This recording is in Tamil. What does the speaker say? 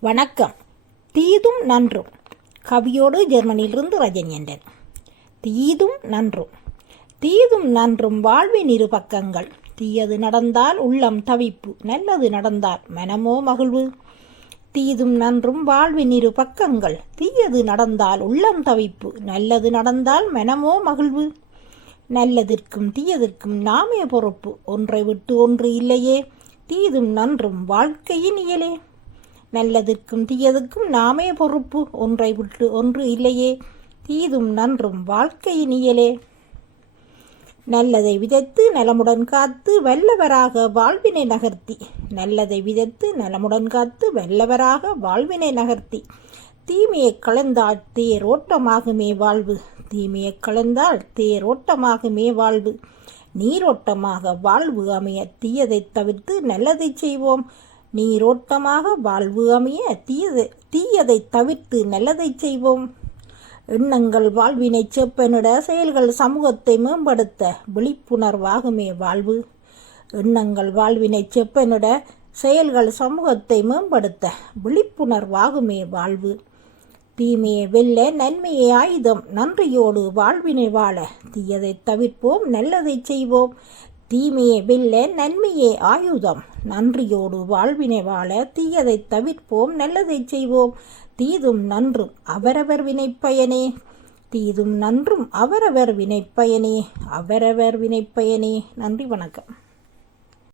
வணக்கம். தீதும் நன்றும். கவியோடு ஜெர்மனியிலிருந்து ரஜனியண்டன் தீதும் நன்றும். தீதும் நன்றும் வாழ்வின் இரு பக்கங்கள். தீயது நடந்தால் உள்ளம் தவிப்பு நல்லது நடந்தால் மனமோ மகிழ்வு. தீதும் நன்றும் வாழ்வின் இரு பக்கங்கள். தீயது நடந்தால் உள்ளம் தவிப்பு நல்லது நடந்தால் மனமோ மகிழ்வு. நல்லதிற்கும் தீயதற்கும் நாமே பொறுப்பு ஒன்றை விட்டு ஒன்று இல்லையே. தீதும் நன்றும் வாழ்க்கையின் இயலே. நல்லதற்கும் தீயதுக்கும் நாமே பொறுப்பு. ஒன்றை விட்டு ஒன்று இல்லையே. தீதும் நன்றும் வாழ்க்கையின் இயலே நல்லதை விதைத்து நலமுடன் காத்து வல்லவராக வாழ்வினை நகர்த்தி. நல்லதை விதைத்து நலமுடன் காத்து வல்லவராக வாழ்வினை நகர்த்தி. தீமையை கலந்தால் தேரோட்டமாகுமே வாழ்வு. தீமையை கலந்தால் தேரோட்டமாகுமே வாழ்வு. நீரோட்டமாக வாழ்வு அமைய தீயதை தவிர்த்து நல்லதை செய்வோம். நீரோட்டமாக வாழ்வு அமைய தீயதை தீயதை தவிர்த்து நல்லதை செய்வோம். எண்ணங்கள் வாழ்வினை செப்பனிட செயல்கள் சமூகத்தை மேம்படுத்த விழிப்புணர்வாகுமே வாழ்வு. எண்ணங்கள் வாழ்வினை செப்பனிட செயல்கள் சமூகத்தை மேம்படுத்த விழிப்புணர்வாகுமே வாழ்வு. தீமையை வெல்ல நன்மையை ஆயுதம் நன்றியோடு வாழ்வினை வாழ தீயதை தவிர்ப்போம் நல்லதை செய்வோம். தீமையை வெல்ல நன்மையே ஆயுதம். நன்றியோடு வாழ்வினை வாழ தீயதை தவிர்ப்போம் நல்லதை செய்வோம். தீதும் நன்றும் அவரவர் வினைப்பயனே. தீதும் நன்றும் அவரவர் வினைப்பயனே. அவரவர் வினைப்பயனே. நன்றி வணக்கம்.